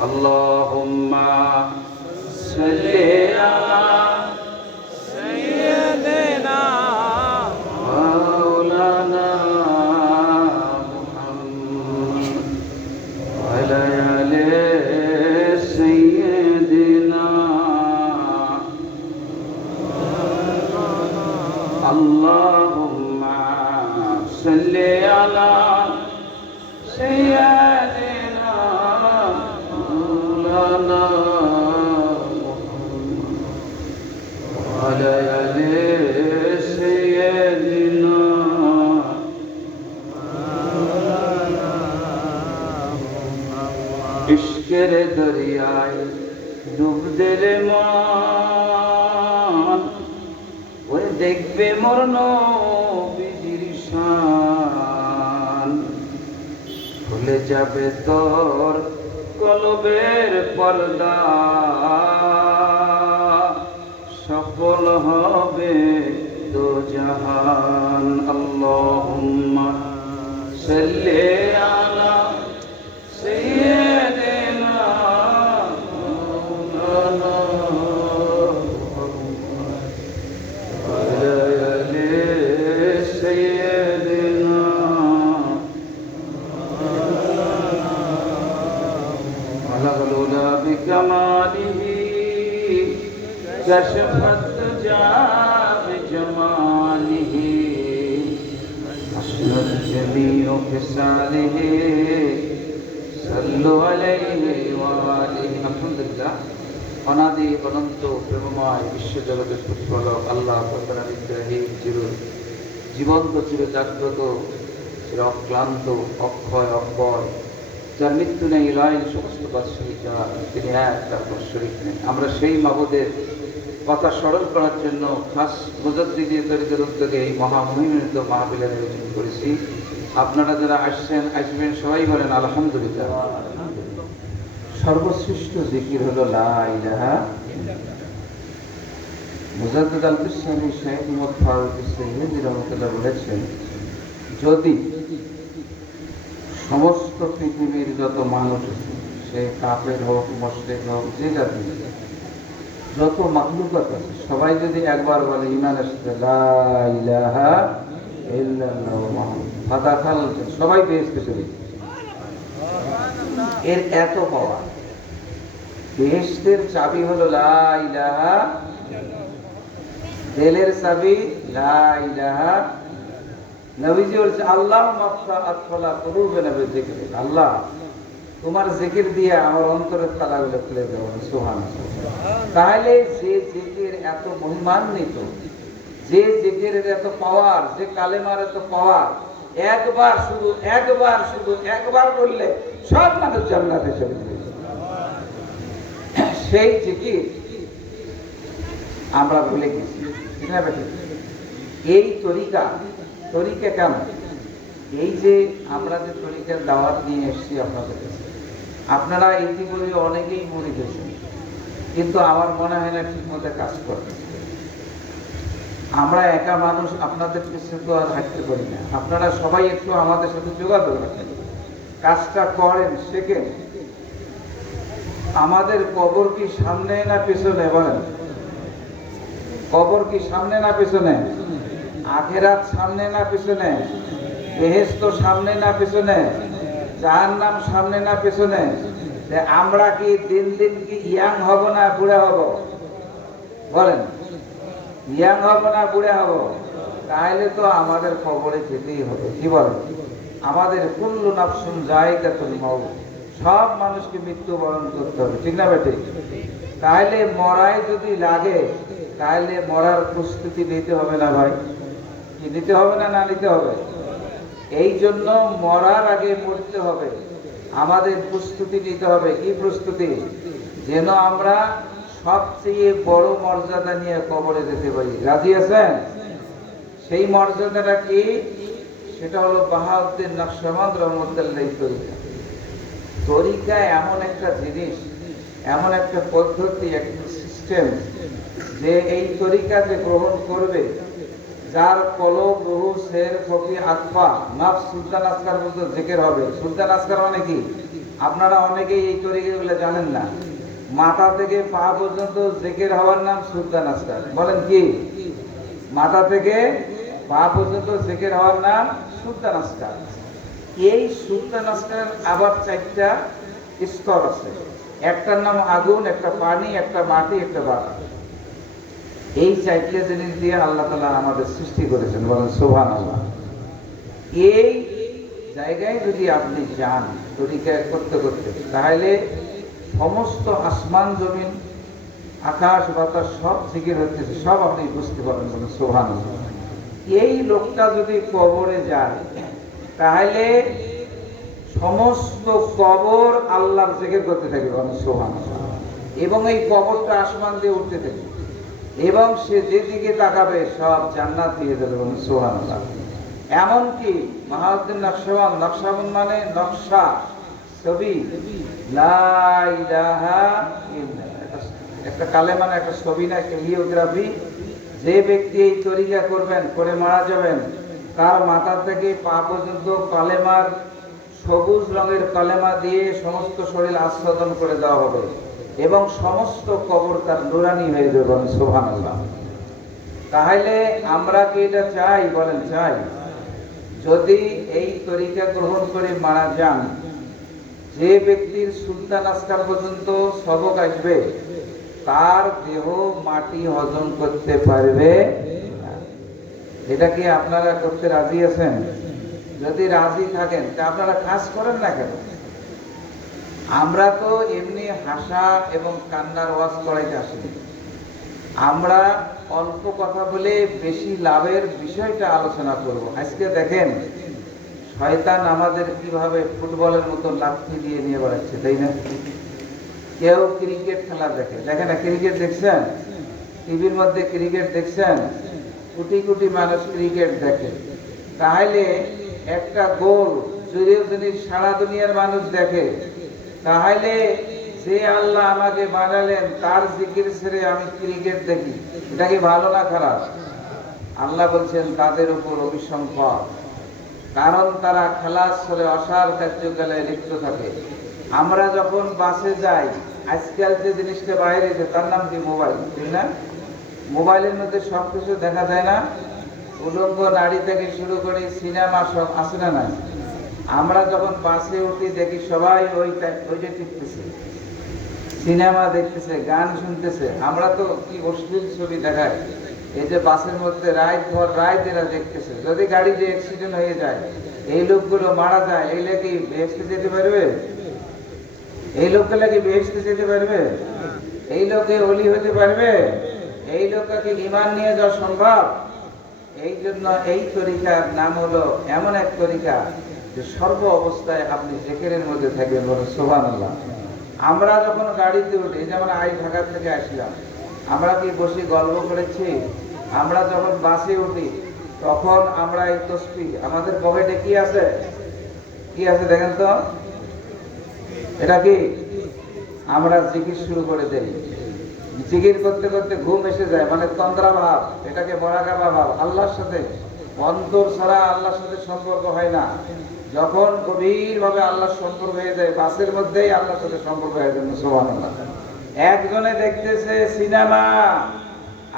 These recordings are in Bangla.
আল্লাহুম্মা সাল্লি আলা سيدنا মাওলানা মুহাম্মদ ওয়া আলা আলি সাইয়্যিদিনা আল্লাহুম্মা সাল্লি আলা সাইয়্যিদিনা মাওলানা মুহাম্মদ ওয়া আলা আলি সাইয়্যিদিনা ইশকের দরিয়ায় ডুব দিলে মন ওরে দেখবে মোর নবীজির শান খুলে যাবে তোর কলবের পর্দা সফল হবে দো জাহান আল্লাহুম্মা সাল্লি আলা সাইয়্যিদিনা মাওলানা মুহাম্মদ ওয়া আলা আলি সাইয়্যিদিনা বলাগাল উলা বিকামালিহি كشفت جاب جماله أشرت جميع خصاله صلوا عليه وآله الحمد لله অনাদি অনন্ত প্রেমময় বিশ্বজগতের প্রতিপালক আল্লাহ পাকের বিগ্রহে জীবন্ত চির জাগ্রত চির অক্লান্ত অক্ষয় অব্যয় যার মৃত্যু নেই লয়ের সমস্ত বাদশাহী যার তিনি এক তারপর শরীক নেই আমরা সেই মাবুদের কথা স্মরণ করার জন্য খাস মুজাদ্দিদের তরিকার উদ্যোগে এই মহামহিমিত মাহফিলের আয়োজন করেছি আপনারা যারা আসবেন সবাই বলেন আলহামদুলিল্লাহ সর্বশ্রেষ্ঠ জিকির হলো লা ইলাহা মুজাদ্দিদ আল বিশারি শেখ মুহাম্মদ ফারুক সাইয়্যিদি রাহমাতুল্লাহ বলেছেন যদি সমস্ত পৃথিবীর যত মানুষ আছে সে কাফের হোক মুশরিক হোক যে জাতি যত মাখলুকাত আছে সবাই যদি একবার বলে ঈমানের সাথে লা ইলাহা ইল্লাল্লাহু মুহাম্মাদুর ফাদাখাল সবাই বেহেশতে চলে এর এত পাওয়ার বেহেশতের চাবি হলো লা ইলাহা দিলের চাবি লা ইলাহা নবীজি বলছে আল্লাহ মাফতা আতফালা কুলুবেনা বিযিকর আল্লাহ তোমার জিকির দিয়ে আমার অন্তরের তালাগুলো খুলে দাও সুবহানাল্লাহ তাহলে যে জিকির এত মহিমান্বিত যে জিকিরের এত পাওয়ার যে কালেমার এত পাওয়ার একবার বললে সব মানুষ জান্নাতে চলে যাবে সেই জিকির আমরা ভুলে গেছি ঠিক না বেটা এই তরিকা কেন এই যে আমরা যে তরিকার দাওয়াত নিয়ে এসেছি আপনাদের কাছে আপনারা ইতিপূর্বে অনেকেই মুরিদ হয়েছেন কিন্তু আমার মনে হয় না ঠিক মতো কাজ করবে আমরা একা মানুষ আপনাদের পিছনে তো আর হাঁটতে পারি না আপনারা সবাই একটু আমাদের সাথে যোগাযোগ রাখেন কাজটা করেন শেখেন আমাদের কবর কি সামনে না পেছনে বলেন কবর কি সামনে না পেছনে আখিরাত সামনে না পেছনে বেহেশত সামনে না পেছনে জাহান্নাম সামনে না পেছনে আমরা কি দিন দিন কি ইয়াং হব না বুড়া হব বলেন ইয়াং হব না বুড়া হব তাহলে তো আমাদের কবরে যেতেই হবে কি বলেন আমাদের কুল্লু নাফসুন যায়িকাতুল মাউত সব মানুষকে মৃত্যুবরণ করতে হবে ঠিক না বেটে তাহলে মরাই যদি লাগে তাহলে মরার প্রস্তুতি নিতে হবে না ভাই কি নিতে হবে না নিতে হবে এই জন্য মরার আগে মরতে হবে আমাদের প্রস্তুতি নিতে হবে কি প্রস্তুতি যেন আমরা সবচেয়ে বড় মর্যাদা নিয়ে কবরে যেতে পারি রাজি আছেন সেই মর্যাদাটা কি সেটা হলো বাহাউদ্দিন নকশবন্দ রহমতুল্লাহ তরিকা এমন একটা জিনিস এমন একটা পদ্ধতি একটা সিস্টেম যে এই তরিকা যে গ্রহণ করবে যার কলব রুহ সের ফকি আতফা নফস সুলতান আসকার মধ্যে জিকির হবে সুলতান আসকার মানে কি আপনারা অনেকেই এই তরিকাগুলো জানেন না। মাথা থেকে পা পর্যন্ত জিকির হওয়ার নাম সুলতান আসকার। বলেন কি? মাথা থেকে পা পর্যন্ত জিকির হওয়ার নাম সুলতান আসকার। এই সুলতান আসকার আবার 4টা স্তর আছে। একটার নাম আগুন, একটা পানি, একটা মাটি, একটা বাতাস। এই 4টে জিনিস দিয়ে আল্লাহ তাআলা আমাদের সৃষ্টি করেছেন। বলেন সুবহানাল্লাহ। এই জায়গায় যদি আপনি যান তরিকা করতে করতে, তাহলে সমস্ত আসমান জমিন আকাশ বাতাস সব জিকির হচ্ছে, সব আপনি বুঝতে পারবেন। বলেন সুবহানাল্লাহ। এই লোকটা যদি কবরে যায়, তাহলে সমস্ত কবর আল্লাহর জিকির করতে থাকবে। বলেন সুবহানাল্লাহ। এবং এই কবরটা আসমান দিয়ে উঠতে থাকবে, এবং সে যেদিকে তাকাবে সব জান্নাত দিয়ে দেবে। বলেন সুবহানাল্লাহ। এমনকি মাহাউদ্দিন নকশবন্দ, নকশবন্দ মানে নকশা, ছবি, লা ইলাহা ইল্লাল্লাহ, একটা কালেমা না, একটা ছবি না, একটা লিওগ্রাফি। যে ব্যক্তি এই তরিকা করবেন, করে মারা যাবেন, তার মাথা থেকে পা পর্যন্ত কালেমার, সবুজ রঙের কালেমা দিয়ে সমস্ত শরীর আচ্ছাদন করে দেওয়া হবে, এবং সমস্ত কবর তার নুরানি হয়ে যাবে। সুবহানাল্লাহ। তাহলে আমরা কি এটা চাই? বলেন চাই। যদি এই তরিকা গ্রহণ করে মারা যান, যে ব্যক্তির সুলতান আসকার পর্যন্ত সবক আসবে, তার দেহ মাটি হজম করতে পারবে না। এটা কি আপনারা করতে রাজি আছেন? যদি রাজি থাকেন তা আপনারা কাজ করেন না কেন? আমরা তো এমনি হাসা এবং কান্নার ওয়াজ করাইতে আসিনি। আমরা অল্প কথা বলে বেশি লাভের বিষয়টা আলোচনা করব। আজকে দেখেন শয়তান আমাদের কিভাবে ফুটবলের মতো লাথি দিয়ে নিয়ে বেড়াচ্ছে, তাই না? কেউ ক্রিকেট খেলা দেখে, দেখে না? ক্রিকেট দেখছেন? টিভির মধ্যে ক্রিকেট দেখছেন? কোটি কোটি মানুষ ক্রিকেট দেখে। তাহলে একটা গোল যদি সারা দুনিয়ার মানুষ দেখে, তাহলে যে আল্লাহ আমাকে বানালেন তার জিকির ছেড়ে আমি ক্রিকেট দেখি, এটা কি ভালো না খারাপ? আল্লাহ বলছেন তাদের উপর অভিসম্পদ, কারণ তারা খেলার ছলে অসার কার্যকলাপে লিপ্ত থাকে। আমরা যখন বাসে যাই, আজকাল যে জিনিসটা বাইরে তার নাম কি? মোবাইল, ঠিক না? মোবাইলের মধ্যে সবকিছু দেখা যায় না? উলঙ্গ নারী থেকে শুরু করে সিনেমা সব আছে না? নাই? আমরা যখন বাসে উঠি দেখি সবাই ওইটা টিপতেছে, সিনেমা দেখতেছে, গান শুনতেছে। আমরা তো কি অশ্লীল ছবি দেখায়। এই যে বাসের মধ্যে রাত ভর রাত এরা দেখতেছে। যদি গাড়িতে অ্যাক্সিডেন্ট হয়ে যায়, এই লোকগুলো মারা যায়, এই লোকে বেহেশতে যেতে পারবে? এই লোকগুলা কি বেহেশতে যেতে পারবে? এই লোকে ওলি হতে পারবে? এই লোককে ঈমান নিয়ে যাওয়া সম্ভব? এই জন্য এই তরিকার নাম হলো এমন এক তরিকা যে সর্ব অবস্থায় আপনি জিকিরের মধ্যে থাকবেন। বলে সুবহানাল্লাহ। আমরা যখন গাড়িতে উঠি, যেমন আজ ঢাকা থেকে আসলাম, আমরা কি বসে গল্প করেছি? আমরা যখন বাসে উঠি তখন আমরা এই তসবিহ, আমাদের পকেটে কি আছে? কি আছে দেখেন তো? এটা কি? আমরা জিকির শুরু করে দেই। জিকির করতে করতে ঘুম এসে যায়, মানে তন্দ্রা ভাব, এটাকে বরাকাবা ভাব। আল্লাহর সাথে অন্তর ছাড়া আল্লাহর সাথে সম্পর্ক হয় না। যখন গভীর ভাবে আল্লাহর সম্পর্ক হয়ে যায়, বাসের মধ্যেই আল্লাহর সাথে সম্পর্ক হয়ে যায়। সুবহানাল্লাহ। একজনে দেখতেছে সিনেমা,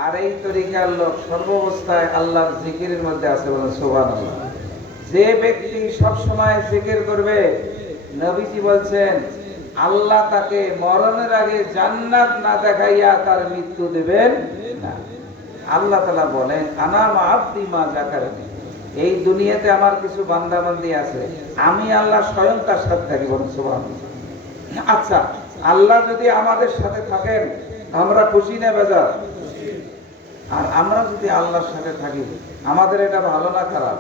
আর এই তরিকার লোক সর্বাবস্থায় আল্লাহর জিকিরের মধ্যে আছে। বলেন সুবহানাল্লাহ। যে ব্যক্তি সব সময় জিকির করবে, নবীজি বলছেন আল্লাহ তাকে মরণের আগে জান্নাত না দেখাইয়া তার মৃত্যু দেবেন না। আল্লাহ তাআলা বলেন আনা মা আব্দি মা যাকারনি, এই দুনিয়াতে আমার কিছু বান্দাবান্দি আছে, আমি আল্লাহ স্বয়ং তার সাথে থাকি। বলেন সুবহানাল্লাহ। আচ্ছা, আল্লাহ যদি আমাদের সাথে থাকেন আমরা খুশি না বেজার? আর আমরা যদি আল্লাহর সাথে থাকি, আমাদের এটা ভালো না খারাপ?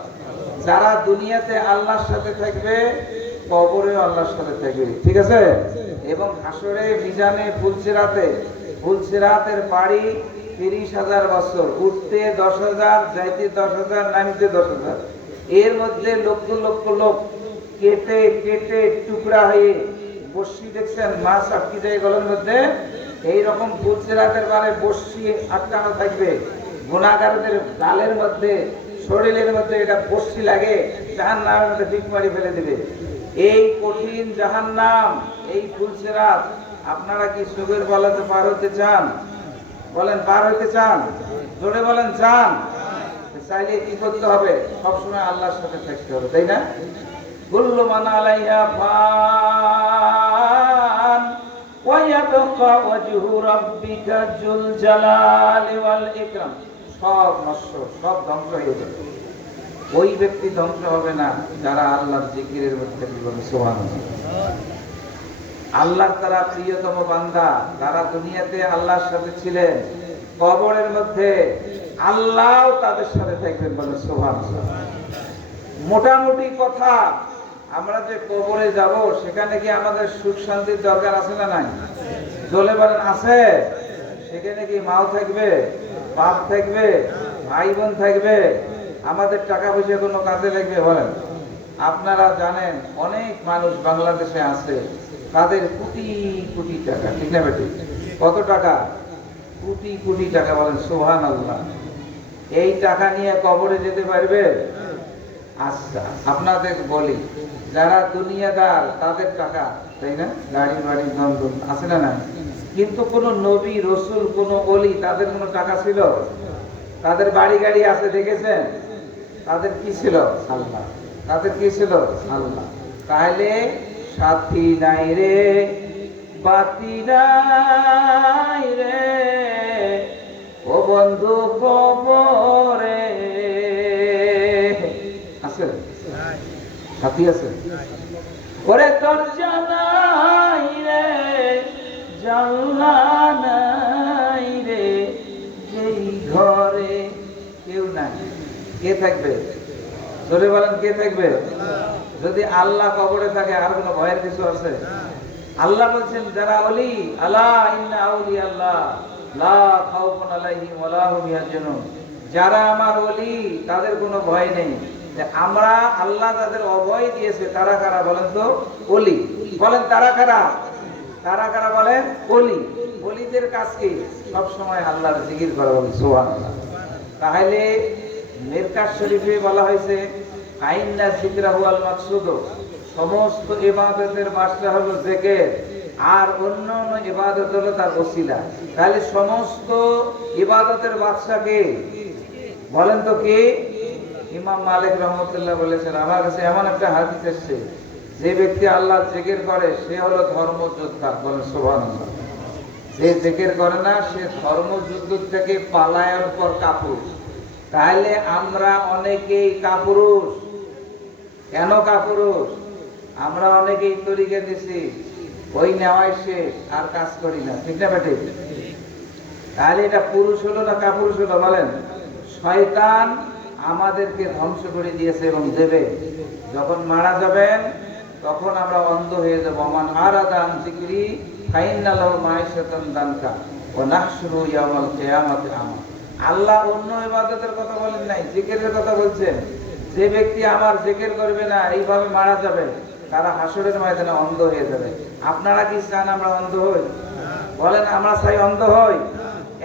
যারা দুনিয়াতে আল্লাহর সাথে থাকবে, কবরেও আল্লাহর সাথে থাকবে, ঠিক আছে? এবং হাসরে, মিজানে, ফুলসিরাতের পাড়ি 30,000 বছর, উঠতে 10,000, যাইতে 10,000, নামতে 10,000। এর মধ্যে লক্ষ লক্ষ লোক কেটে কেটে টুকরা হয়ে বসি, দেখছেন মাছ আটকে যায় গলার মধ্যে, এইরকম ফুলসিরাতের পারে বসি আটকানো থাকবে। গুনাহগারদের গালের মধ্যে, শরীরের মধ্যে এটা বসি লাগে, জাহান্নামের মধ্যে ডিপ মারি ফেলে দিবে। এই কঠিন জাহান্নাম, এই ফুলসিরাত আপনারা কি সুখের বলাতে পার হতে চান? বলেন পার হতে চান? জোরে বলেন চান? চাইলে কি করতে হবে? সবসময় আল্লাহর সাথে থাকতে হবে, তাই না? কুল্লু মান আলাইহা ফান ওয়া ইয়াবকা ওয়াজহু রাব্বিকা যুল জালালি ওয়াল ইকরাম। সব নষ্ট, সব ধ্বংস হয়ে যাবে। ওই ব্যক্তি ধ্বংস হবে না যারা আল্লাহর জিকিরের মধ্যে বলে সুবহানাল্লাহ। আল্লাহর তারা প্রিয়তম বান্দা, তারা দুনিয়াতে আল্লাহর সাথে ছিলেন, কবরের মধ্যে আল্লাহও তাদের সাথে থাকবেন, বলে সুবহানাল্লাহ। মোটামুটি কথা, আমরা যে কবরে যাব সেখানে কি আমাদের সুখ শান্তির দরকার আছে না নাই? চলে বলেন আছে। সেখানে কি মাও থাকবে, বাপ থাকবে, ভাই বোন থাকবে, আমাদের টাকা পয়সা কোনো কাজে লাগবে? বলেন। আপনারা জানেন অনেক মানুষ বাংলাদেশে আছে, তাদের কোটি কোটি টাকা, ঠিক না বেটি? কত টাকা? কোটি কোটি টাকা, বলেন সুবহানাল্লাহ। এই টাকা নিয়ে কবরে যেতে পারবে? আচ্ছা, আপনাদের বলি, যারা দুনিয়াদার তাদের টাকা, তাই না, গাড়ি বাড়ি ধন আছে না নাই? কিন্তু কোন নবী রসুল কোন ওলি তাদের কোনো টাকা ছিল? তাদের বাড়ি গাড়ি আছে, দেখেছেন? তাদের কি ছিল? আল্লাহ। তাদের কি ছিল? আল্লাহ। তাহলে সাথী নাই রে, বাতি নাই রে, ও বন্ধু কবরে আছে? সাথী আছে? ওরে তোর জানাই রে, জানলা নাই রে, যেই ঘরে কেউ নাই, কে থাকবে? জোরে বলেন, কে থাকবে? যদি আল্লাহ কবরে থাকে আর কোনো ভয়ের কিছু আছে? আল্লাহ বলছেন যারা ওলি, আলা ইন্না আউলিয়া আল্লাহ লা খাউফুন আলাইহিম ওয়া লা হুম ইয়াহজানুন, যারা আমার ওলি তাদের কোনো ভয় নেই। আমরা আল্লাহ তাদের অভয় দিয়েছে, তারা কারা বলেন তো? ওলি। বলেন তারা কারা? তারা কারা বলেন? ওলি। ওলিদের কাজ কি? সব সময় আল্লাহর জিকির করা, বলেন সুবহানাল্লাহ। তাহলে মিরকাত শরীফে বলা হয়েছে আইন্না যিকরাহু আল মাকসুদ, সমস্ত ইবাদতের মাসলা হলো জিকির, আর অন্য অন্য ইবাদত হলো তার ওসিলা। তাহলে সমস্ত ইবাদতের বাদশা কে? বলেন তো কে? ইমাম মালিক রহমতুল্লাহ বলেছেন, আমার কাছে এমন একটা হাদিস এসেছে, যে ব্যক্তি আল্লাহর জিকির করে সে হলো ধর্মযোদ্ধা, বলেন সুবহানাল্লাহ। যে জিকির করে না সে ধর্মযুদ্ধ থেকে পালায়ন পর কাপুরুষ। তাহলে আমরা অনেকেই কাপুরুষ। কেন কাপুরুষ? আমরা অনেকেই তরিকে দিছি, ওই নেওয়াই শেষ, আর কাজ করি না, ঠিক না বেটে? তাহলে এটা পুরুষ হলো না কাপুরুষ হলো? বলেন। শয়তান আমাদেরকে ধ্বংস করে দিয়েছে এবং দেবে। যখন মারা যাবেন তখন আমরা অন্ধ হয়ে যাব। মান আরাদা আন যিকরি ফাইন্না লাহু মাঈশাতান দানকা ওয়া নাহশুরু ইয়াওমাল কিয়ামাতি আমা। আল্লাহ অন্য ইবাদতের কথা বলেন নাই, জিকিরের কথা বলছেন। যে ব্যক্তি আমার জিকির করবে না, এইভাবে মারা যাবে, তারা হাসরের ময়দানে অন্ধ হয়ে যাবে। আপনারা কি চান আমরা অন্ধ হই? বলেন আমরা চাই অন্ধ হই?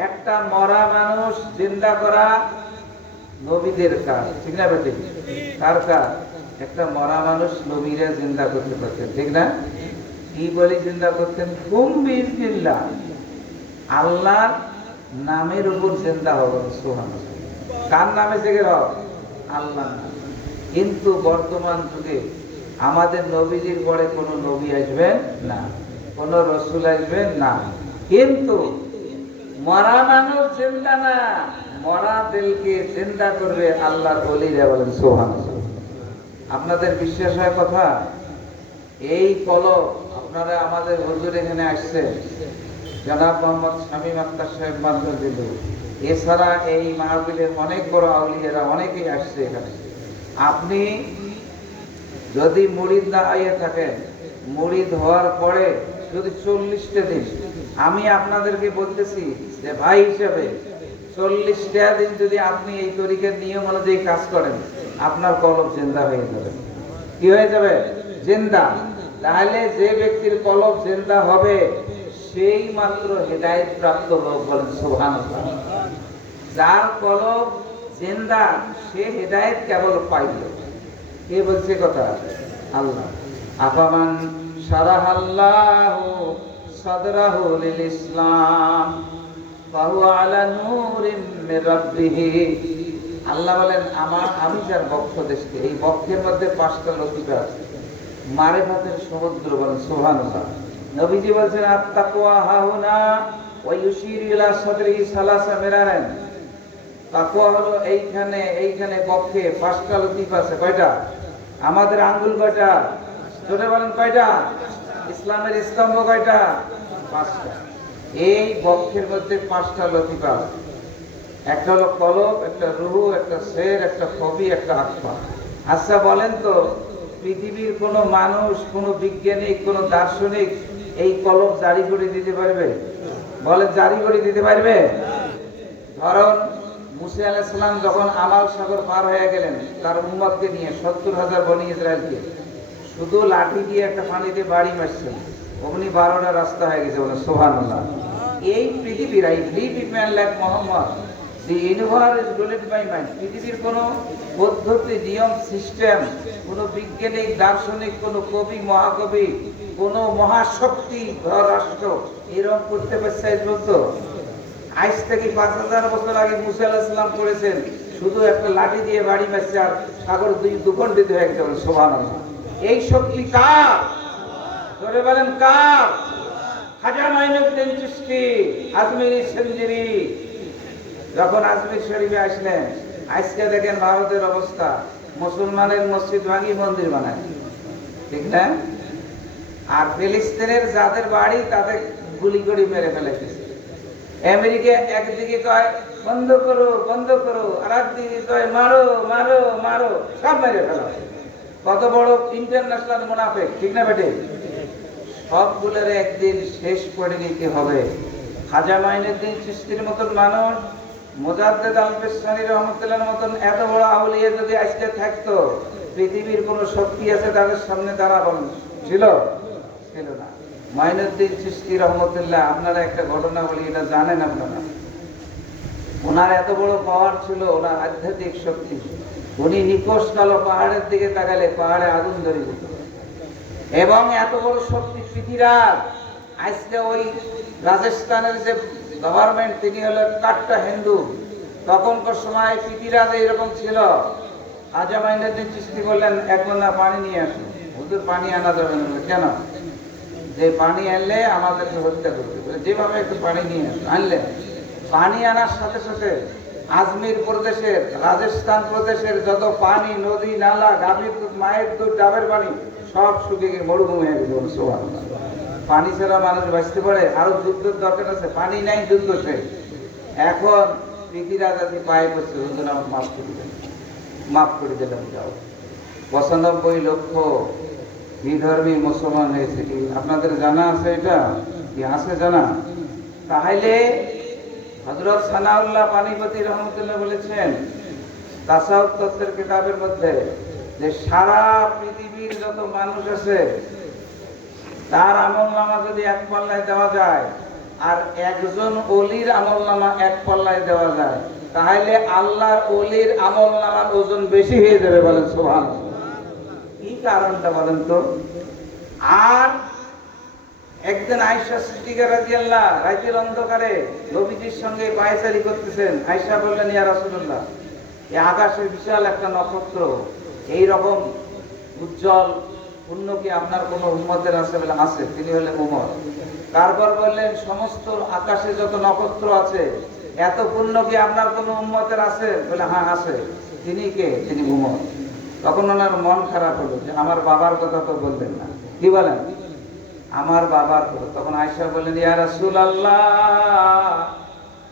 একটা মরা মানুষ জিন্দা করা নবীদের কাজ, ঠিক না বেটি? কার কাজ? একটা মরা মানুষ নবীরা জিন্দা করতে পারতেন, ঠিক না? কি বলি জিন্দা করতেন? কুম বিসমিল্লাহ, আল্লাহর নামের উপর জিন্দা হবে, সুবহানাল্লাহ। কার নামে জিকির হবে? আল্লাহর নামে। কিন্তু বর্তমান যুগে আমাদের নবীজির পরে কোনো নবী আসবেন না, কোন রসুল আসবেন না, কিন্তু মরা মানুষ জিন্দা না, মরা দিলকে জিন্দা করবে আল্লাহর ওলিরা, বলেন সুবহানাল্লাহ। আপনাদের বিশ্বাস হয় কথা? এই কলম আপনারা আমাদের হুজুর এখানে আসছে, জনাব মোহাম্মদ শামীম আক্তার সাহেব মাদ্রাজিল, এছাড়া এই মাহফিলের অনেক বড় আউলিয়ারা অনেকেই আসছে এখানে। আপনি যদি মুরিদ না হয়ে থাকেন, মুরিদ হওয়ার পরে যদি 40টা দিন, আমি আপনাদেরকে বলতেছি যে ভাই হিসেবে 40টা দিন যদি আপনি এই তরিকার নিয়ম অনুযায়ী কাজ করেন, আপনার কলব জিন্দা হয়ে যাবে। কি হয়ে যাবে? জিন্দা। তাহলে যে ব্যক্তির কলব জিন্দা হবে সেই মাত্র হেদায়েত প্রাপ্ত লোক, বলেন সুবহানাল্লাহ। যার কলব জিন্দা সে হেদায়েত কেবল পাইল। কে বলছে কথা? আল্লাহ। আফামান শারাহাল্লাহু সাদরাহু লিল ইসলাম ফাহুয়া আলা নূরিম মির রাব্বিহি। আল্লাহ বলেন আমি যার বক্ষ দেশকে, এই বক্ষের মধ্যে 5টা লতিফা আছে, মারিফাতের সমুদ্র, বলেন সুবহানাল্লাহ। নবীজি বলছেন আত-তাকওয়া হাহুনা ওয়া ইউশিরু ইলা সাদরিহি সালাসা মিরারান। তাকওয়া হলো এইখানে বক্ষে 5টা লতিফা আছে। কয়টা? আমাদের আঙ্গুল কয়টা? জোরে বলেন কয়টা? ইসলামের স্তম্ভ কয়টা? 5টা। এই বক্ষের মধ্যে 5টা লতিফা আছে। একটা হলো কলব, একটা রুহু, একটা শের, একটা কবি, একটা আত্মা। আচ্ছা বলেন তো, পৃথিবীর কোন মানুষ, কোন বিজ্ঞানিক, কোন দার্শনিক এই কলব জারি করে দিতে পারবে? বলে জারি করে দিতে পারবে? ধরুন মুসা আলাইহিস সালাম যখন আমাল সাগর পার হয়ে গেলেন তার উম্মতকে নিয়ে, 70,000 বনি ইসরায়েলকে, শুধু লাঠি দিয়ে একটা পানিতে বাড়ি মারছেন, অমনি 12টা রাস্তা হয়ে গেছে, বলে সুবহানাল্লাহ। এই পৃথিবীর, I believe in man like Muhammad, the universe is ruled by mind. পৃথিবীর কোনো পদ্ধতি, নিয়ম, সিস্টেম, কোনো বৈজ্ঞানিক, দার্শনিক, কোনো কবি, মহাকবি, কোনো মহাশক্তি রাষ্ট্র এরকম করতে পারছে আজ পর্যন্ত? আজ থেকে 5,000 বছর আগে মুসা আলাইহিস সালাম করেছেন, শুধু একটা লাঠি দিয়ে বাড়ি মারছে আর সাগর দুখণ্ডিত হয়ে গেছে, বলে সুবহানাল্লাহ। এই শক্তি কার? ধরে বলেন কার? খাজা মাইনুদ্দিন চিশতি আজমিরি সেঞ্জুরি যখন আজমির শরীফে আসলেন, আজকে দেখেন ভারতের অবস্থা, মুসলমানের মসজিদ ভাঙি মন্দির বানায়, ঠিক না? আর ফিলিস্তিনের যাদের বাড়ি তাদের গুলি করে মেরে ফেলেছে। আমেরিকা একদিকে কয় বন্ধ করো বন্ধ করো, আর একদিকে কয় মারো মারো মারো, সব মেরে ফেলা। কত বড় ইন্টারন্যাশনাল মুনাফিক, ঠিক না বেটে? সবগুলোর একদিন শেষ করে নিতে হবে। খাজা মাইনুদ্দিন চিশতির মতন মানুষ, মুজাদ্দেদ আল-বিসরি রহমাতুল্লাহর মতন এত বড় আউলিয়া যদি আজকে থাকতো, পৃথিবীর কোন শক্তি আছে তাদের সামনে দাঁড়াবেন? ছিল না। মাইনুদ্দিন চিশতি রহমাতুল্লাহ, আপনারা একটা ঘটনা বলি, এটা জানেন আপনারা? ওনার এত বড় পাওয়ার ছিল, ওনার আধ্যাত্মিক শক্তি। উনি নিকশ কালো পাহাড়ের দিকে তাকালে পাহাড়ে আগুন ধরে যেত, এবং এত বড় শক্তি পৃথিবীরাজ। আজকে ওই রাজস্থানের যে গভর্নমেন্ট, তিনি হলো কাট্টা হিন্দু। তখনকার সময় পৃথিবীরাজ এইরকম ছিল। খাজা মাইনুদ্দিন চিশতি বললেন, এক বন্যা পানি নিয়ে আসুন। হুজুর পানি আনা যাবে না। কেন? যে পানি আনলে আমাদেরকে হত্যা করবে, যেভাবে একটু পানি নিয়ে আসুন। আনলেন, পানি আনার সাথে সাথে আজমির প্রদেশের, রাজস্থান প্রদেশের যত পানি, নদী, নালা, গাভীর দুধ, মায়ের দুধ, ডাবের পানি সব শুকিয়ে গিয়ে মরুভূমি হয়ে গেল। সুবহানাল্লাহ। পানি ছাড়া মানুষ বাঁচতে পারে? আরো যুদ্ধের দরকার আছে। পানি নাই, যুদ্ধ শেষ। এখন পৃথিবীরাজ আজকে পায়ে করছে, হুজুর আমার মাফ করে দেন, মাফ করে দিলাম, যাও। 95 লক্ষ বিধর্মী মুসলমান হয়েছে। কি আপনাদের জানা আছে? এটা কি আছে জানা? তাহলে হযরত সানাউল্লাহ পানিপতি রহমতুল্লাহ বলেছেন তাসাউফ তত্ত্বের কিতাবের মধ্যে, যে সারা পৃথিবীর যত মানুষ আছে তার আমলনামা যদি এক পাল্লায় দেওয়া যায়, আর একজন ওলির আমলনামা এক পাল্লায় দেওয়া যায়, তাহলে আল্লাহর ওলির আমলনামার ওজন বেশি হয়ে যাবে, বলেন সুবহানাল্লাহ। কি কারণটা বলেন তো? আর একদিন আয়েশা সিদ্দিকা রাদিয়াল্লাহু রাতের অন্ধকারে নবীজির সঙ্গে পায়চারি করতেছেন। আয়েশা বললেন, ইয়া রাসূলুল্লাহ, এই আকাশের বিশাল একটা নক্ষত্র, এই রকম উজ্জ্বল পুণ্য কি আপনার কোন উম্মতের আছে? বলে আছে। তিনি হলেন উমর। তারপর বললেন, সমস্ত আকাশে যত নক্ষত্র আছে এত পুণ্য কি আপনার কোন উম্মতের আছে? বলে হ্যাঁ আছে। তিনি কে? তিনি উমর। তখন ওনার মন খারাপ হলো, যে আমার বাবার কথা তো বললেন না। কি বলেন? আমার বাবার কথা। তখন আয়েশা বললেন, ইয়া রাসূলুল্লাহ,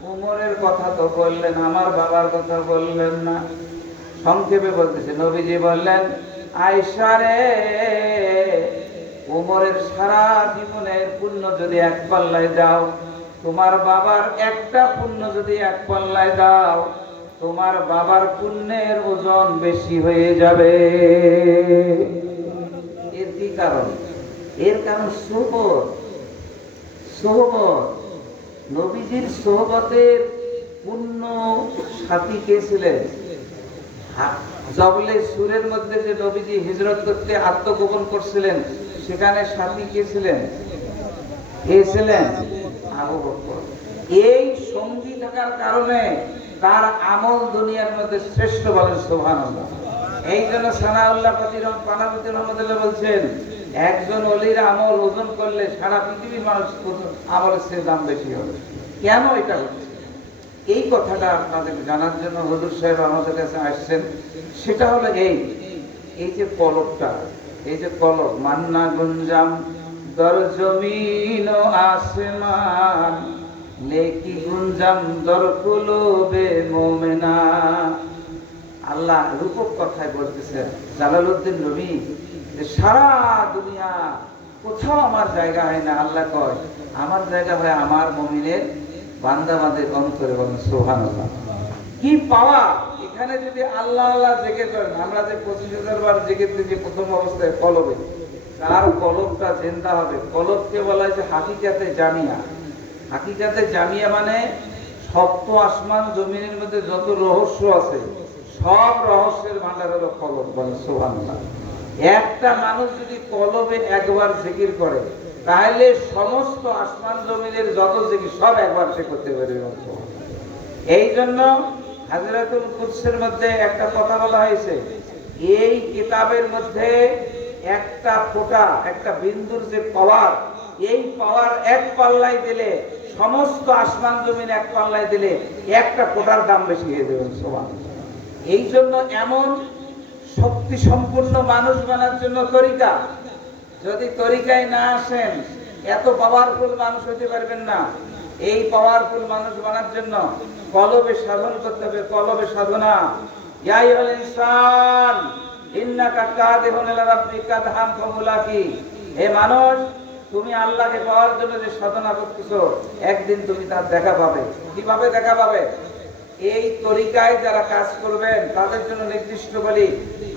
উমরের কথা তো বললেন, আমার বাবার কথা বললেন না। সংক্ষেপে বলতেছে, নবীজি বললেন, আয়েশা রে, উমরের সারা জীবনের পুণ্য যদি এক পাল্লায় দাও, তোমার বাবার একটা পুণ্য যদি এক পাল্লায় দাও, তোমার বাবার পুণ্যের ওজন বেশি হয়ে যাবে। এর কি কারণ? এর কারণ সোহবত। সোহবত, নবীজির সোহবতের পূর্ণ সাথী কে ছিলেন? জবলে সুরের মধ্যে যে নবীজি হিজরত করতে আত্মগোপন করছিলেন, সেখানে সাথী কে ছিলেন? কে ছিলেন? আবু বকর। এই সঙ্গী থাকার কারণে তার আমল দুনিয়ার মধ্যে শ্রেষ্ঠ, বলেন সুবহানাল্লাহ। এই জন্য সানাউল্লাহ পানাবতী রহমতুল্লাহ বলছেন, একজন ওলির আমল ওজন করলে সারা পৃথিবীর মানুষ আমলের চেয়ে দাম বেশি হবে। কেন এটা হচ্ছে? এই কথাটা আপনাদের জানার জন্য হুজুর সাহেব আমাদের কাছে আসছেন। সেটা হলো এই যে কলবটা, এই যে কলব, মান্না গুঞ্জাম দর জমিন ও আসমান, নেকি গুঞ্জাম দর কুলুবে মুমিনা। আল্লাহ রূপক কথায় বলতেছেন জালালউদ্দিন নবী, যে সারা দুনিয়া কোথাও আমার জায়গা হয় না। আল্লাহ কয় আমার জায়গা হয় আমার মুমিনের বান্দাবাদের অন্তরে, বলেন সুবহানাল্লাহ। কি পাওয়া এখানে! যদি আল্লাহ আল্লাহ জিকির করেন, আমরা যে 25,000 বার জিকির দিয়েছি প্রথম অবস্থায় কলবে, তার কলবটা জিন্দা হবে। কলবকে বলা হয়েছে হাকিকাতে জামিয়া। হাকিকাতে জামিয়া মানে সপ্ত আসমান জমিনের মধ্যে যত রহস্য আছে, সব রহস্যের ভান্ডার হলো কলব, বলেন সুবহানাল্লাহ। একটা মানুষ যদি কলবে একবার জিকির করে, তাহলে সমস্ত আসমান জমিনের যত জিকির সব একবার সে করতে পারবে। এই জন্য হাজরাতুল কুদসের মধ্যে একটা কথা বলা হয়েছে, এই কিতাবের মধ্যে একটা ফোঁটা, একটা বিন্দুর যে পাওয়ার, এই পাওয়ার এক পাল্লায় দিলে, সমস্ত আসমান জমিন এক পাল্লায় দিলে একটা ফোঁটার দাম বেশি হয়ে যাবে। সুবহানাল্লাহ। এই জন্য এমন শক্তি সম্পূর্ণ মানুষ বানার জন্য তরিকা, যদি তরিকায় না আসেন এত পাওয়ারফুল মানুষ হতে পারবেন না। এই পাওয়ারফুল মানুষ বানার জন্য কলবে সাধন করতে হবে, কলবে সাধনা। ইয়া আইয়ুহাল ইনসান ইন্নাকা কাদিহুন ইলা রাব্বিকা কাদহান ফামুলাকি। হে মানুষ, তুমি আল্লাহকে পাওয়ার জন্য যে সাধনা করতেছো, একদিন তুমি তার দেখা পাবে। কিভাবে দেখা পাবে? এই তরিকায় যারা কাজ করবেন তাদের জন্য নির্দিষ্ট বলি,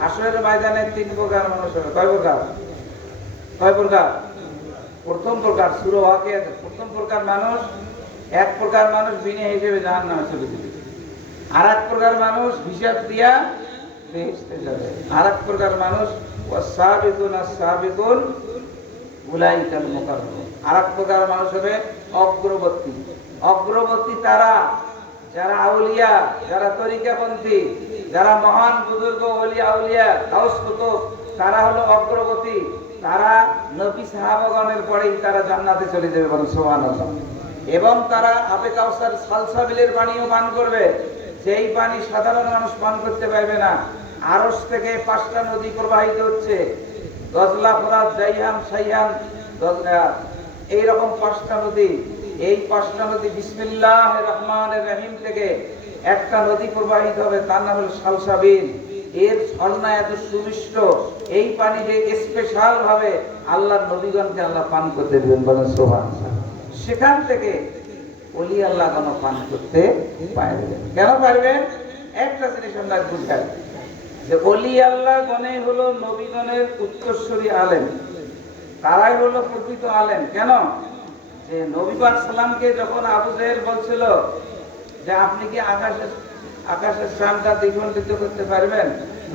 হাসরের ময়দানে 3 প্রকার মানুষ হবে। কয় প্রকার? কয় প্রকার? প্রথম প্রকার সূরা ওয়াকিয়া, প্রথম প্রকার মানুষ, এক প্রকার মানুষ বিনা হিসেবে জাহান্নামে চলে যাবে, আর এক প্রকার মানুষ হিসাব দিয়া বেহেশতে যাবে, আর এক প্রকার মানুষ ওয়াসাবিকুন আস-সাবিকুন উলাইকাল মুকাররামুন। আর এক প্রকার মানুষ হবে অগ্রবর্তী। অগ্রবর্তী তারা যারা আউলিয়া, যারা তরিকাপন্থী, যারা মহান বুজুর্গ ওলি আউলিয়া গাউস কুতুব, তারা হলো অগ্রগতি। তারা নবী সাহাবাগণের পরেই তারা জান্নাতে চলে যাবে, বলেন সুবহানাল্লাহ। এবং তারা আবে কাউসার সালসাবিলের পানিও পান করবে, যেই পানি সাধারণ মানুষ পান করতে পারবে না। আরশ থেকে 5টা নদী প্রবাহিত হচ্ছে, দজলা, ফোরাত, জাইহান, সাইহান, এইরকম 5টা নদী। এই 5টা নদী বিসমিল্লাহির রহমানির রহিম থেকে একটা নদী প্রবাহিত হবে, তার নাম হলো সালসাবিল। এর ঝর্ণা এত সুমিষ্ট, এই পানি যে স্পেশাল ভাবে আল্লাহর নবীগণকে আল্লাহ পান করতে দেবেন, বলেন সুবহানাল্লাহ। সেখান থেকে ওলি আল্লাহ গণ পান করতে পারবেন। কেন পারবেন? একটা জিনিস আমরা বুঝাই, যে ওলি আল্লাহ গণে হলো নবীগণের উত্তরসূরি আলেম, তারাই হলো প্রকৃত আলেম। কেন? যে নবী পাক সাল্লামকে যখন আবু জেহেল বলছিল যে আপনি কি আকাশের চাঁদটা দ্বিখণ্ডিত করতে পারবেন,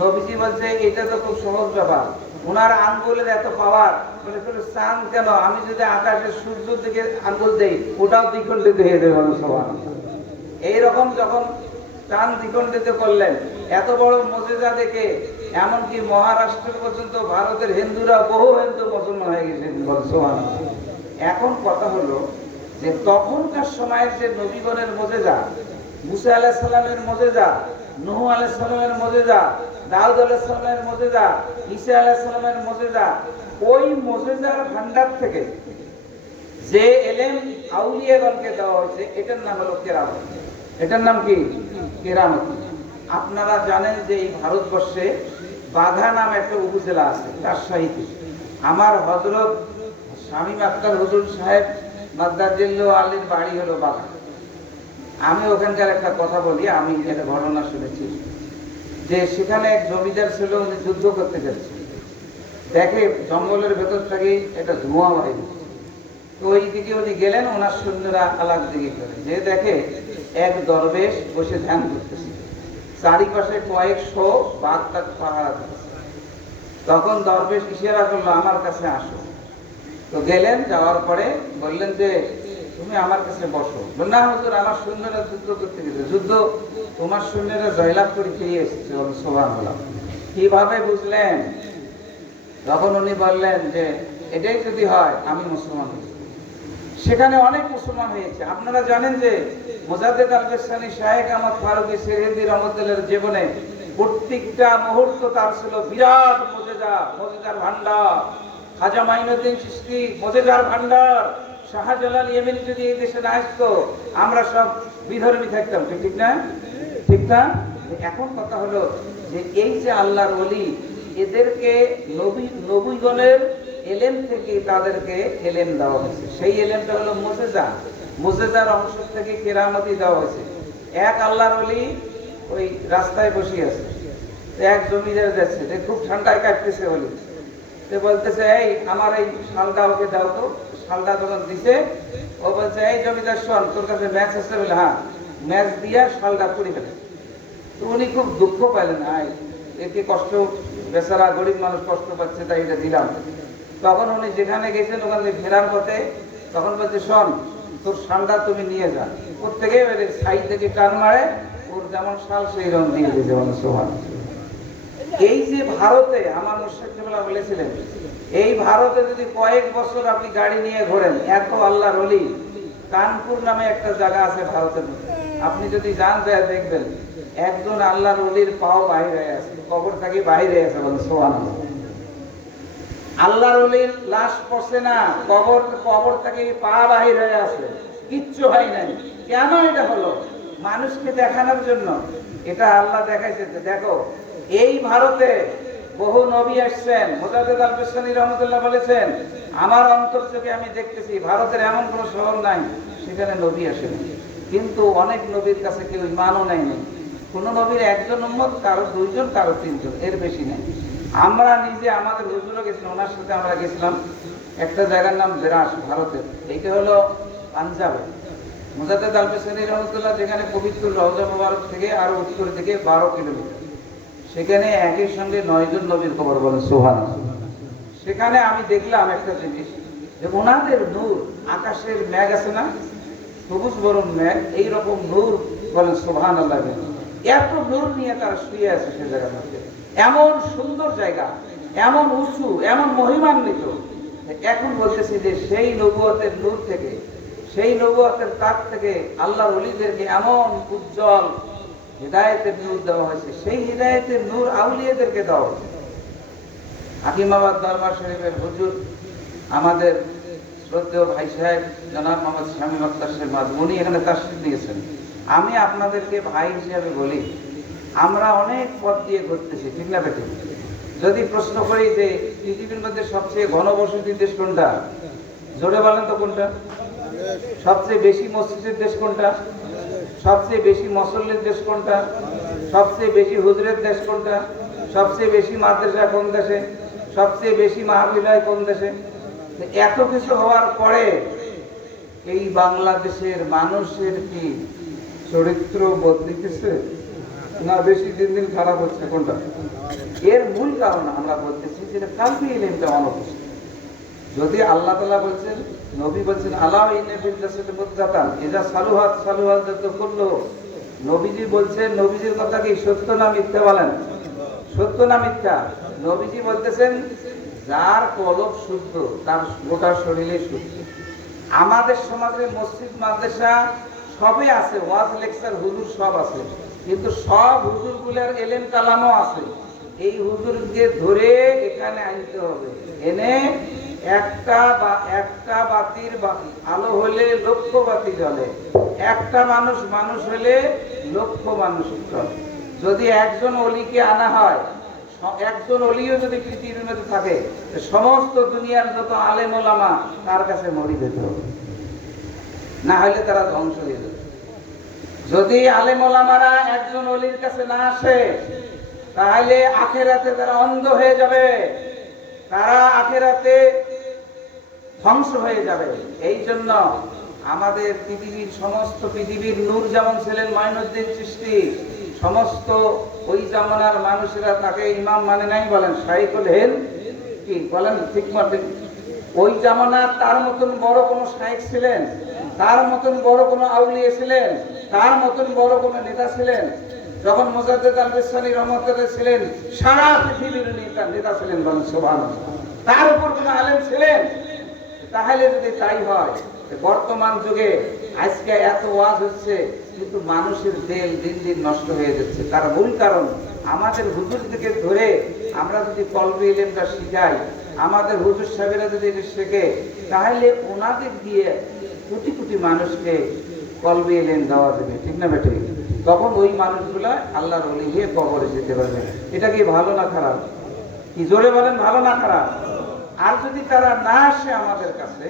নবীজি বলছে এটা তো খুব সহজ ব্যাপার। ওনার আঙ্গুলের এত পাওয়ার, বলে চাঁদ কেন, আমি যদি আকাশের সূর্যের দিকে আঙ্গুল দেই ওটাও দ্বিখণ্ডিত হয়ে যাবে, বলেন সুবহানাল্লাহ। এইরকম যখন চাঁদ দ্বিখণ্ডিত করলেন, এত বড় মুজিজা দেখে এমনকি মহারাষ্ট্র পর্যন্ত ভারতের হিন্দুরা, বহু হিন্দু মুসলমান হয়ে গেছে, বলেন সুবহানাল্লাহ। এখন কথা হলো যে তখনকার সময়ের যে নবীগণের মুজিজা, মুসা আলাইহিস সালামের মুজিজা, নূহ আলাইহিস সালামের মুজিজা, দাউদ আলাইহিস সালামের মুজিজা, ঈসা আলাইহিস সালামের মুজিজা, ওই মুজিজার ভান্ডার থেকে যে ইলম আউলিয়াগণকে দেওয়া হয়েছে, এটার নাম হলো কেরামত। এটার নাম কি? কেরামত। আপনারা জানেন যে এই ভারতবর্ষে বাঘা নাম একটা উপজেলা আছে রাজশাহীতে। আমার হযরত শামীম আক্তার হুজুর সাহেব মাদ্দাজিল্লাহ আলীর বাড়ি হলো বাঘা। আমি ওখানকার একটা কথা বলি, আমি একটা ঘটনা শুনেছি যে সেখানে এক জমিদার ছিল, উনি যুদ্ধ করতে যাচ্ছে, দেখে জঙ্গলের ভেতর থেকে একটা ধোঁয়া বাইর হচ্ছে। তো ওই দিকে উনি গেলেন, ওনার সৈন্যরা আলাগ দিকে করে, যে দেখে এক দরবেশ বসে ধ্যান করতেছে। চারিপাশে কয়েকশো বাগদাদ পাহারা দিচ্ছে। তখন দরবেশ ইশারা করলো, আমার কাছে আসো। তো গেলেন, যাওয়ার পরে বললেন যে তুমি আমার কাছে বসো। না হুজুর, আমার সৈন্যরা যুদ্ধ করতে গেছে, যুদ্ধ তোমার সৈন্যরা জয়লাভ করে ফিরে এসেছে। সুবহানাল্লাহ। কিভাবে বুঝলেন? তখন উনি বললেন যে এটাই যদি হয় আমি মুসলমান হয়েছি। সেখানে অনেক মুসলমান হয়েছে। আপনারা জানেন যে মুজাদ্দেদ আল-বেসানি শায়েখ আহমদ ফারুকী সিরহিন্দি রহমতুল্লাহর জীবনে প্রত্যেকটা মুহূর্ত তার ছিল বিরাট মুজিজার ভান্ডার। খাজা মাইনুদ্দিন চিশতি মুজিজার ভান্ডার। শাহজালাল ইয়েমেনি যদি এই দেশে না আসতো আমরা সব বিধর্মী থাকতাম। ঠিক না? ঠিক না? এখন কথা হলো যে এই যে আল্লাহর ওলি, এদেরকে নবীগণের এলেম থেকে তাদেরকে এলেম দেওয়া হয়েছে। সেই এলেমটা হলো মুজেজার অংশ থেকে কেরামতি দেওয়া হয়েছে। এক আল্লাহর ওলি ওই রাস্তায় বসে আছে, এক জমিদার যাচ্ছে, খুব ঠান্ডায় কাটতেছে বলি, সে বলতেছে এই আমার এই শালটা ওকে দাও তো। শালটা তখন দিছে, ও বলছে এই জমিদার শোন, তোর কাছে ম্যাচ আছে? বলে হ্যাঁ। ম্যাচ দিয়া শালটা পুড়ে ফেলে। তো উনি খুব দুঃখ পাইলেন, একে কষ্ট, বেচারা গরিব মানুষ কষ্ট পাচ্ছে, তাই এটা দিলাম। তখন উনি যেখানে গেছেন ওখানে ফেরার পথে তখন বলছে শোন, তোর শালটা তুমি নিয়ে যা। প্রত্যেকে সাইড থেকে টান মারে, ওর যেমন শাল সেই রং দিয়ে দিয়েছে। এই যে ভারতে আমার মুর্শিদ কেবলা বলেছিলেন, এই ভারতে যদি কয়েক বছর আপনি গাড়ি নিয়ে ঘোরেন, এত আল্লাহর ওলি। কানপুর নামে একটা জায়গা আছে ভারতের, আপনি যদি যান দেখবেন একজন আল্লাহর ওলির পাও বাহির হয়ে আছে, কবর থেকে বাহির হয়ে আছে। বলেন সুবহানাল্লাহ। আল্লাহর ওলির লাশ পড়ছে না, কবর থেকে পা বাহির হয়ে আছে, কিচ্ছু হয় নাই। কেন এটা হলো? মানুষকে দেখানোর জন্য। এটা আল্লাহ দেখাইছে যে দেখো এই ভারতে বহু নবী আসছেন। মুজাদ্দেদ আল-বেসানি রহমতুল্লাহ বলেছেন, আমার অন্তর চোখে আমি দেখতেছি ভারতের এমন কোন শহর নাই সেখানে নবী আসেন। কিন্তু অনেক নবীর কাছে কেউ ঈমানও নেয়নি। কোন নবীর একজন উম্মত, কারো দুইজন, কারো তিনজন, এর বেশি নেই। আমরা নিজে আমাদের হুজুরও গেছিলাম, ওনার সাথে আমরা গেছিলাম একটা জায়গার নাম দ্রাস, ভারতের। এইটা হলো পাঞ্জাবে। মুজাদ্দেদ আল-বেসানি রহমতুল্লাহ যেখানে পবিত্র রওজা মুবারক থেকে আরো উত্তর দিকে 12 কিলোমিটার, সেখানে একই সঙ্গে 9 জন নবীর কবর। বলেন সুবহানাল্লাহ। সেখানে আমি দেখলাম একটা জিনিস, যে ওনাদের নূর, আকাশের মেঘ আছে না, সবুজ বরণ মেঘ, এইরকম নূর। বলেন সুবহানাল্লাহ। এত নূর নিয়ে তারা শুয়ে আছে সে জায়গার মধ্যে। এমন সুন্দর জায়গা, এমন উঁচু, এমন মহিমান্বিত। এখন বলতেছি যে সেই নবুয়তের নূর থেকে, সেই নবুয়তের তাক থেকে আল্লাহর ওলিদেরকে এমন উজ্জ্বল হিদায়াতের নূর দেওয়া হয়েছে। সেই হিদায়াতের নূর আউলিয়াদেরকে দেওয়া হয়েছে। হাকিমাবাদ দরবার শরীফের হুজুর আমাদের শ্রদ্ধেয় ভাই সাহেব জনাব মোহাম্মদ শামীম আখতার সাহেব, উনি এখানে তাশরীফ নিয়েছেন। আমি আপনাদেরকে ভাই হিসেবে বলি, আমরা অনেক পথ দিয়ে ঘুরতেছি, ঠিক না বেঠিক? যদি প্রশ্ন করি যে পৃথিবীর মধ্যে সবচেয়ে ঘনবসতি দেশ কোনটা, জোরে বলেন তো কোনটা? সবচেয়ে বেশি মসজিদের দেশ কোনটা? সবচেয়ে বেশি মুসল্লির দেশ কোনটা? সবচেয়ে বেশি হুজুরের দেশ কোনটা? সবচেয়ে বেশি মাদ্রাসা কোন দেশে? সবচেয়ে বেশি মাহফিল কোন দেশে? এত কিছু হওয়ার পরে এই বাংলাদেশের মানুষের কি চরিত্র বদলিতেছে না বেশি দিন দিন খারাপ হচ্ছে? কোনটা? এর মূল কারণ আমরা বলতেছি যে কালবি ইলমটা অনুপস্থিত। যদি আল্লাহ তাআলা বলছেন, নবী বলছেন আলা ইন্না ফিল জাসাদি মুদগাতান ইযা সালুহাত যত করলো, নবীজি বলছেন, নবীজির কথা কি সত্য না মিথ্যা? বলেন সত্য না মিথ্যা? নবীজি বলতেছেন যার কলব শুদ্ধ তার গোটা শরীরে শুদ্ধ। আমাদের সমাজে মসজিদ মাদ্রাসা সবই আছে, ওয়াজ লেকচার হুজুর সব আছে, কিন্তু সব হুজুরগুলোর এলেম কালামও আছে। এই হুজুরকে ধরে এখানে আনতে হবে, এনে একটা বাতির আলো হলে লক্ষ বাতি জ্বলে, একটা মানুষ হলে লক্ষ মানুষ চলে। যদি একজন অলিকে আনা হয়, একজন অলিও যদি পৃথিবীর মধ্যে থাকে, সমস্ত দুনিয়ার যত আলেম ওলামা তার কাছে মরি যেতে হবে, না হলে তারা ধ্বংস হয়ে যাবে। যদি আলেম ওলামারা একজন অলির কাছে না আসে, তাহলে আখেরাতে তারা অন্ধ হয়ে যাবে, তারা আখেরাতে ধ্বংস হয়ে যাবে। এই জন্য আমাদের পৃথিবীর সমস্ত পৃথিবীর নূর যেমন ছিলেন মাইনুদ্দিন চিশতি, সমস্ত ওই জামানার মানুষেরা তাকে ইমাম মানে নাই, বলেন শাইখুল হিন্দ কি বলেন, ঠিক মতে ওই জামানার তার মতন বড় কোনো শাইখ ছিলেন, তার মতন বড় কোনো আউলিয়া ছিলেন, তার মতন বড় কোনো নেতা ছিলেন? যখন মুজাদ্দেদ আল বিসরি রহমাতুল্লাহ ছিলেন, সারা পৃথিবীর নেতা ছিলেন, বলেন সুবহানাল্লাহ। তার উপর কোনো আলেম ছিলেন? তাহলে যদি তাই হয়, বর্তমান যুগে আজকে এত ওয়াজ হচ্ছে কিন্তু মানুষের দিল দিন দিন নষ্ট হয়ে যাচ্ছে। তার মূল কারণ আমাদের হুজুরদেরকে ধরে আমরা যদি কলবে ইলমটা শিখাই, আমাদের হুজুর সাহেবেরা যদি এটা শেখে, তাহলে ওনাদের দিয়ে কোটি কোটি মানুষকে কলবে ইলম দেওয়া যাবে, ঠিক না বেটে? তখন ওই মানুষগুলা আল্লাহর ওলি হয়ে কবরে যেতে পারবে। এটা কি ভালো না খারাপ? কি জোরে বলেন, ভালো না খারাপ? আর যদি তারা না আসে আমাদের কাছে,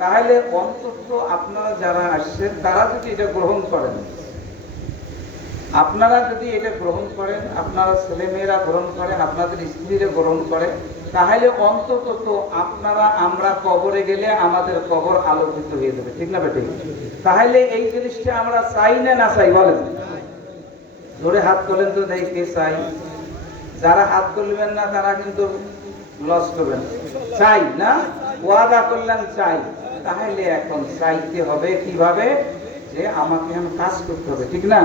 তাহলে অন্তত আপনারা যারা আসছেন তারা যদি এটা গ্রহণ করেন, আপনারা যদি এটা গ্রহণ করেন, আপনারা ছেলেমেয়েরা গ্রহণ করেন, আপনাদের স্ত্রীরা গ্রহণ করে, তাহলে অন্তত তো আপনারা আমরা কবরে গেলে আমাদের কবর আলোকিত হয়ে যাবে, ঠিক না বেটে? তাহলে এই জিনিসটা আমরা চাই না না চাই, বলেন? জোরে হাত তোলেন তো দেখি কে চাই। যারা হাত তুলবেন না তারা কিন্তু লস করবেন। চাই না, ওয়াদা করলেন চাই, তাহলে এখন চাইতে হবে কিভাবে? যে আমাকে এখন কাজ করতে হবে, ঠিক না?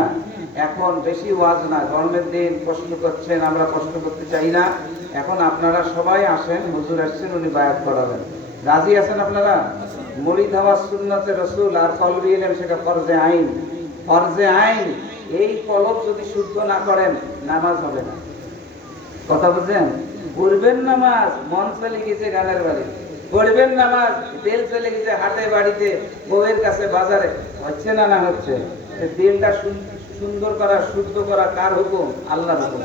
এখন বেশি ওয়াজ না, গরমের দিন কষ্ট করছেন, আমরা কষ্ট করতে চাই না। এখন আপনারা সবাই আসেন, হুজুর আসছেন, উনি বায়াত করাবেন। রাজি আছেন আপনারা? মুরিদ হওয়া সুন্নতে রাসূল আর কলবে ইলম সেটা ফরজে আইন, ফরজে আইন। এই কলব যদি শুদ্ধ না করেন, নামাজ হবে না। কথা বুঝছেন? পড়বেন নামাজ, মন চলে গেছে গানের বাড়ি, পড়বেন নামাজ, দিল চলে গেছে হাটে বাড়িতে, বউয়ের কাছে বাজারে। হচ্ছে না? না হচ্ছে? দিলটা সুন্দর করা, শুদ্ধ করা কার হুকুম? আল্লাহর হুকুম।